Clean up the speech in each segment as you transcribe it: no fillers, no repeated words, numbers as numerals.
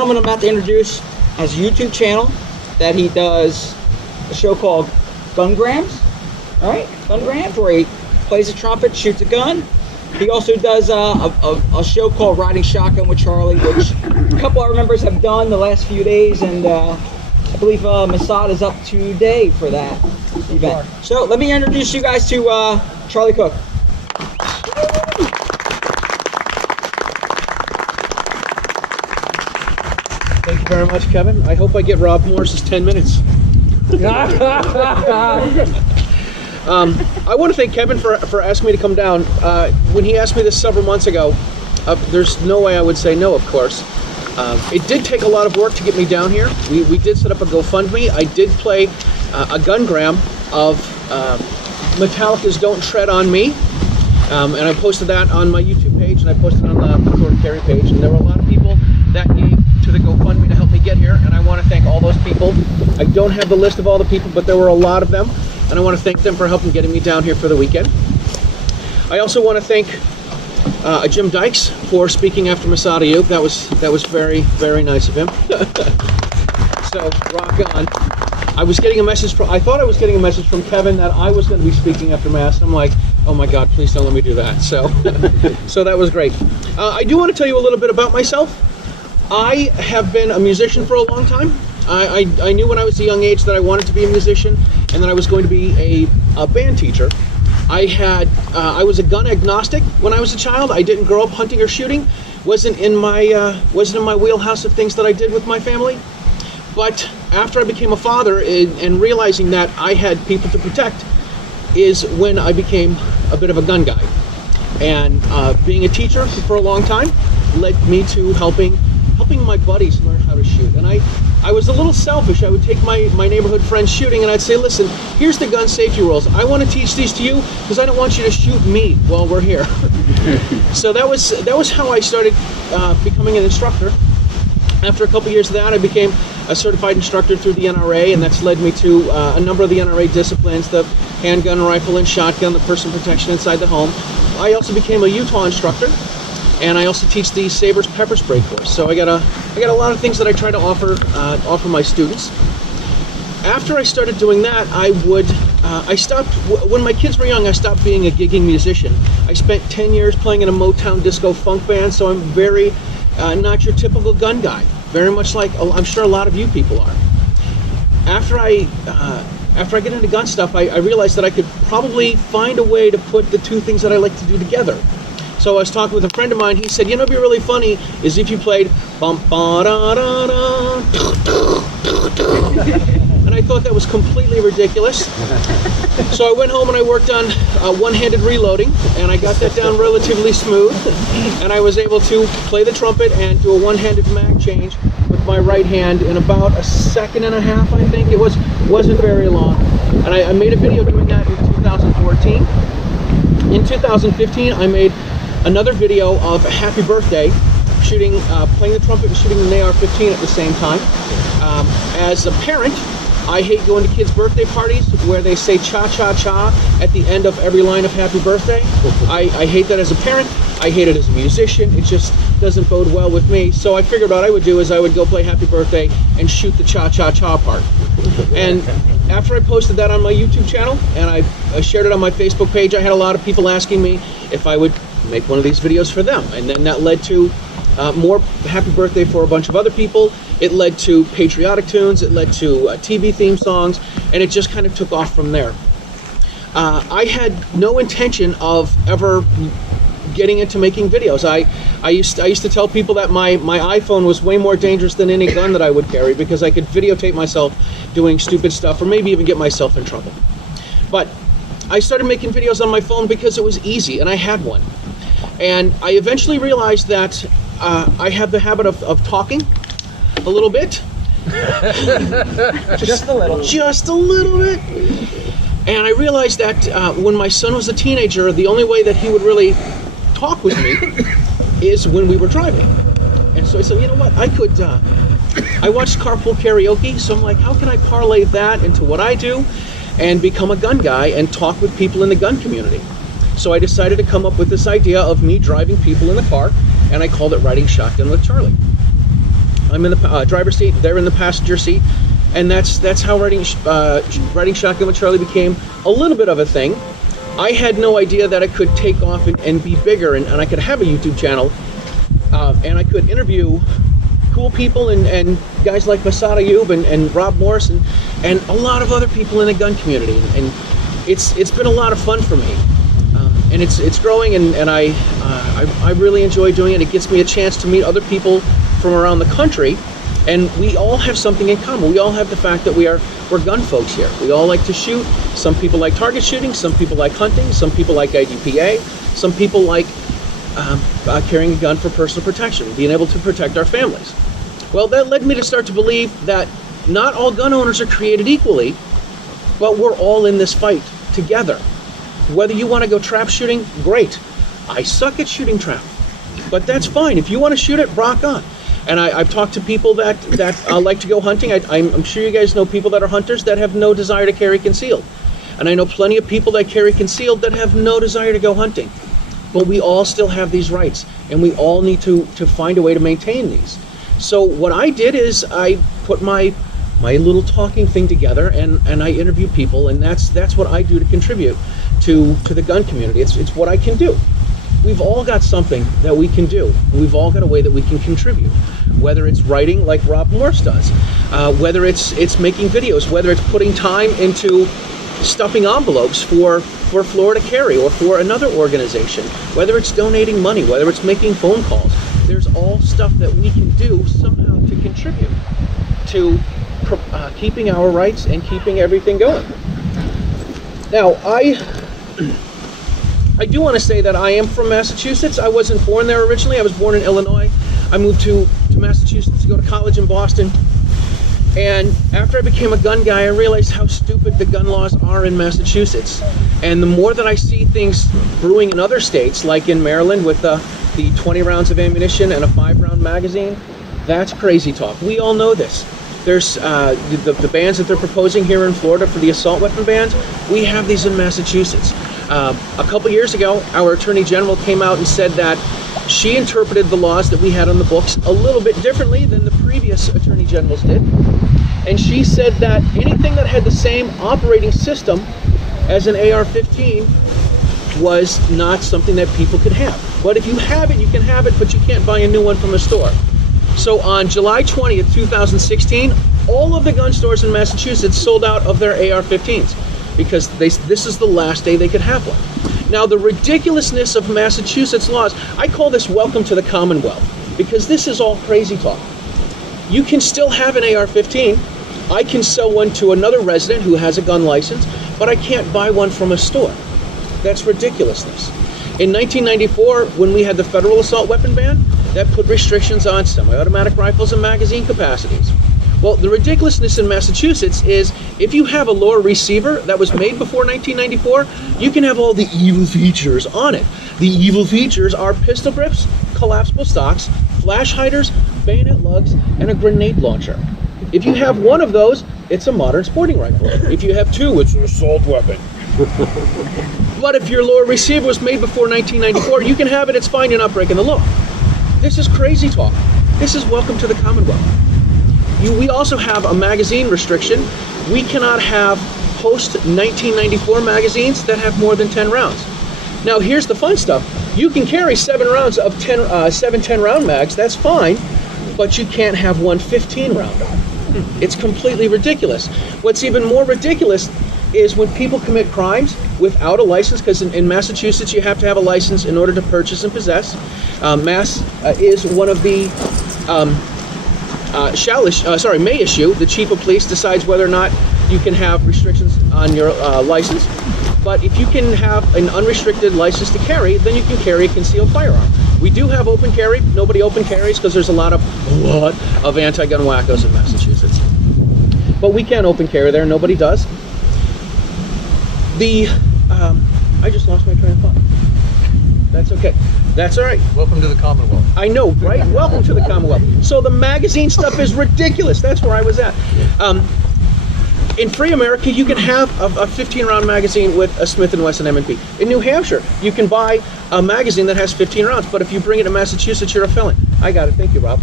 gentleman I'm about to introduce has a YouTube channel that he does a show called Gungrams. All right, Gungrams, where he plays a trumpet, shoots a gun. He also does a show called Riding Shotgun with Charlie, which a couple of our members have done the last few days, and I believe Masad is up today for that event. So let me introduce you guys to Charlie Cook. Thank you very much, Kevin. I hope I get Rob Morris's 10 minutes. I want to thank Kevin for asking me to come down. When he asked me this several months ago, there's no way I would say no, of course. It did take a lot of work to get me down here. We did set up a GoFundMe. I did play a gungram of Metallica's Don't Tread on Me. And I posted that on my YouTube page, and I posted it on the Fort Carey page. And there were a lot of people that gave to the GoFundMe to help me get here, and I want to thank all those people. I don't have the list of all the people, but there were a lot of them, and I want to thank them for helping getting me down here for the weekend. I also want to thank Jim Dykes for speaking after Masad Ayub. That was very, very nice of him. So rock on. I thought I was getting a message from Kevin that I was going to be speaking after Mass. I'm like, oh my God, please don't let me do that. So, so that was great. I do want to tell you a little bit about myself. I have been a musician for a long time. I knew when I was a young age that I wanted to be a musician, and that I was going to be a band teacher. I was a gun agnostic when I was a child. I didn't grow up hunting or shooting. Wasn't in my wheelhouse of things that I did with my family. But after I became a father and realizing that I had people to protect is when I became a bit of a gun guy. And being a teacher for a long time led me to helping my buddies learn how to shoot. And I was a little selfish. I would take my neighborhood friends shooting, and I'd say, listen, here's the gun safety rules. I want to teach these to you because I don't want you to shoot me while we're here. So that was how I started becoming an instructor. After a couple years of that, I became a certified instructor through the NRA, and that's led me to a number of the NRA disciplines, the handgun, rifle, and shotgun, the person protection inside the home. I also became a Utah instructor, and I also teach the Sabres pepper spray course. So I got a lot of things that I try to offer my students. After I started doing that, I stopped, when my kids were young, I stopped being a gigging musician. I spent 10 years playing in a Motown disco funk band, so I'm very not your typical gun guy. Very much like I'm sure a lot of you people are. After I get into gun stuff, I realized that I could probably find a way to put the two things that I like to do together. So I was talking with a friend of mine. He said, you know, it'd be really funny is if you played bum ba da da da, and I thought that was completely ridiculous. So I went home and I worked on one-handed reloading, and I got that down relatively smooth. And I was able to play the trumpet and do a one-handed mag change with my right hand in about a second and a half, I think. It wasn't very long. And I made a video doing that in 2014. In 2015, I made another video of a happy birthday, playing the trumpet and shooting an AR-15 at the same time. As a parent, I hate going to kids' birthday parties where they say cha-cha-cha at the end of every line of happy birthday. I hate that as a parent. I hate it as a musician. It just doesn't bode well with me. So I figured what I would do is I would go play happy birthday and shoot the cha-cha-cha part. And after I posted that on my YouTube channel and I shared it on my Facebook page, I had a lot of people asking me if I would make one of these videos for them. And then that led to more happy birthday for a bunch of other people. It led to patriotic tunes, it led to TV theme songs, and it just kind of took off from there. I had no intention of ever getting into making videos. I used to tell people that my iPhone was way more dangerous than any gun that I would carry because I could videotape myself doing stupid stuff or maybe even get myself in trouble. But I started making videos on my phone because it was easy and I had one. And I eventually realized that I have the habit of talking a little bit. Just a little. Just a little bit. And I realized that when my son was a teenager, the only way that he would really talk with me is when we were driving. And so I said, you know what, I watched Carpool Karaoke, so I'm like, how can I parlay that into what I do and become a gun guy and talk with people in the gun community? So I decided to come up with this idea of me driving people in the car, and I called it Riding Shotgun with Charlie. I'm in the driver's seat, they're in the passenger seat, and that's how riding shotgun with Charlie became a little bit of a thing. I had no idea that it could take off and be bigger, and I could have a YouTube channel, and I could interview cool people and guys like Masad Ayub and Rob Morris and a lot of other people in the gun community, and it's been a lot of fun for me, and it's growing, and I really enjoy doing it. It gives me a chance to meet other people from around the country, and we all have something in common. We all have the fact that we're gun folks here. We all like to shoot. Some people like target shooting, some people like hunting, some people like IDPA, some people like carrying a gun for personal protection, being able to protect our families. Well, that led me to start to believe that not all gun owners are created equally, but we're all in this fight together. Whether you want to go trap shooting, great. I suck at shooting trap, but that's fine. If you want to shoot it, rock on. And I've talked to people that like to go hunting. I'm sure you guys know people that are hunters that have no desire to carry concealed. And I know plenty of people that carry concealed that have no desire to go hunting. But we all still have these rights, and we all need to find a way to maintain these. So what I did is I put my little talking thing together, and I interview people, and that's what I do to contribute to the gun community. It's what I can do. We've all got something that we can do. We've all got a way that we can contribute. Whether it's writing like Rob Morse does, whether it's making videos, whether it's putting time into stuffing envelopes for Florida Carry or for another organization, whether it's donating money, whether it's making phone calls. There's all stuff that we can do somehow to contribute to keeping our rights and keeping everything going. Now, I do want to say that I am from Massachusetts. I wasn't born there originally. I was born in Illinois. I moved to Massachusetts to go to college in Boston. And after I became a gun guy, I realized how stupid the gun laws are in Massachusetts. And the more that I see things brewing in other states, like in Maryland with the 20 rounds of ammunition and a 5-round magazine, that's crazy talk. We all know this. There's the bans that they're proposing here in Florida for the assault weapon bans. We have these in Massachusetts. A couple years ago, our Attorney General came out and said that she interpreted the laws that we had on the books a little bit differently than the previous Attorney Generals did. And she said that anything that had the same operating system as an AR-15 was not something that people could have. But if you have it, you can have it, but you can't buy a new one from a store. So on July 20th, 2016, all of the gun stores in Massachusetts sold out of their AR-15s because this is the last day they could have one. Now, the ridiculousness of Massachusetts laws, I call this welcome to the Commonwealth, because this is all crazy talk. You can still have an AR-15. I can sell one to another resident who has a gun license, but I can't buy one from a store. That's ridiculousness. In 1994, when we had the federal assault weapon ban, that put restrictions on semi-automatic rifles and magazine capacities. Well, the ridiculousness in Massachusetts is if you have a lower receiver that was made before 1994, you can have all the evil features on it. The evil features are pistol grips, collapsible stocks, flash hiders, bayonet lugs, and a grenade launcher. If you have one of those, it's a modern sporting rifle. If you have two, it's an assault weapon. But if your lower receiver was made before 1994, you can have it, it's fine, you're not breaking the law. This is crazy talk. This is welcome to the Commonwealth. We also have a magazine restriction. We cannot have post-1994 magazines that have more than 10 rounds. Now, here's the fun stuff. You can carry 7 rounds of 10-round mags, that's fine, but you can't have one 15-rounder. It's completely ridiculous. What's even more ridiculous is when people commit crimes without a license, because in Massachusetts you have to have a license in order to purchase and possess. Mass is one of the may issue. The chief of police decides whether or not you can have restrictions on your license. But if you can have an unrestricted license to carry, then you can carry a concealed firearm. We do have open carry. Nobody open carries because there's a lot of anti-gun wackos in Massachusetts. But we can open carry there. Nobody does. I just lost my train of thought. That's okay. That's all right. Welcome to the Commonwealth. I know, right? Welcome to the Commonwealth. So the magazine stuff is ridiculous. That's where I was at. In free America, you can have a 15-round magazine with a Smith & Wesson M&P. In New Hampshire, you can buy a magazine that has 15 rounds, but if you bring it to Massachusetts, you're a felon. I got it. Thank you, Rob.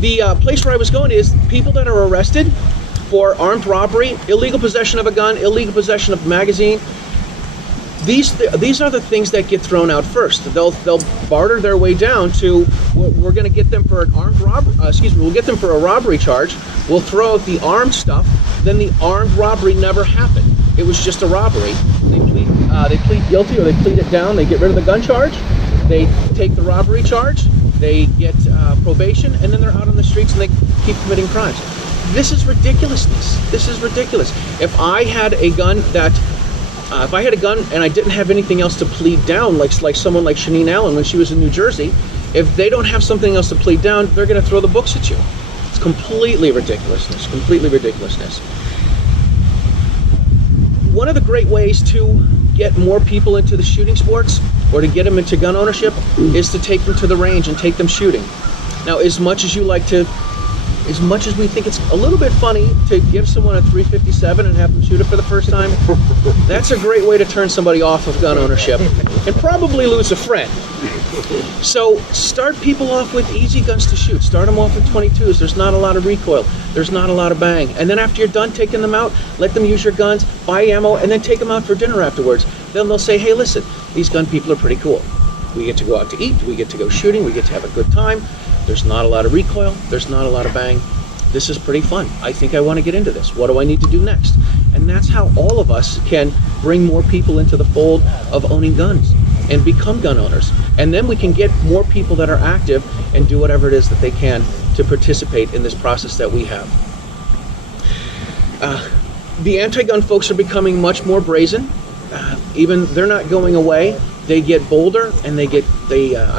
The place where I was going is people that are arrested for armed robbery, illegal possession of a gun, illegal possession of a magazine. These are the things that get thrown out first. They'll barter their way down to, we're going to get them for an armed robbery. We'll get them for a robbery charge. We'll throw out the armed stuff. Then the armed robbery never happened. It was just a robbery. They plead guilty, or they plead it down. They get rid of the gun charge. They take the robbery charge. They get probation, and then they're out on the streets and they keep committing crimes. This is ridiculousness. This is ridiculous. If I had a gun and I didn't have anything else to plead down, like someone like Shanine Allen when she was in New Jersey, if they don't have something else to plead down, they're going to throw the books at you. It's completely ridiculousness. Completely ridiculousness. One of the great ways to get more people into the shooting sports, or to get them into gun ownership, is to take them to the range and take them shooting. Now, as much as we think it's a little bit funny to give someone a .357 and have them shoot it for the first time, that's a great way to turn somebody off of gun ownership and probably lose a friend. So start people off with easy guns to shoot. Start them off with 22s. There's not a lot of recoil. There's not a lot of bang. And then after you're done taking them out, let them use your guns, buy ammo, and then take them out for dinner afterwards. Then they'll say, hey, listen, these gun people are pretty cool. We get to go out to eat. We get to go shooting. We get to have a good time. There's not a lot of recoil. There's not a lot of bang. This is pretty fun. I think I want to get into this. What do I need to do next? And that's how all of us can bring more people into the fold of owning guns and become gun owners. And then we can get more people that are active and do whatever it is that they can to participate in this process that we have. The anti-gun folks are becoming much more brazen. Even they're not going away. They get bolder, and I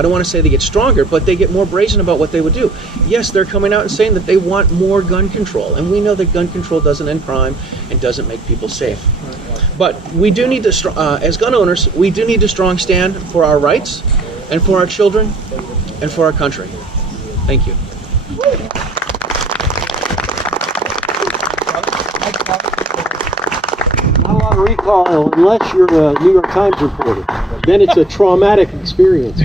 don't want to say they get stronger, but they get more brazen about what they would do. Yes, they're coming out and saying that they want more gun control, and we know that gun control doesn't end crime and doesn't make people safe. But we do need to, as gun owners, we do need a strong stand for our rights and for our children and for our country. Thank you. Not a lot of recall unless you're a New York Times reporter. Then it's a traumatic experience.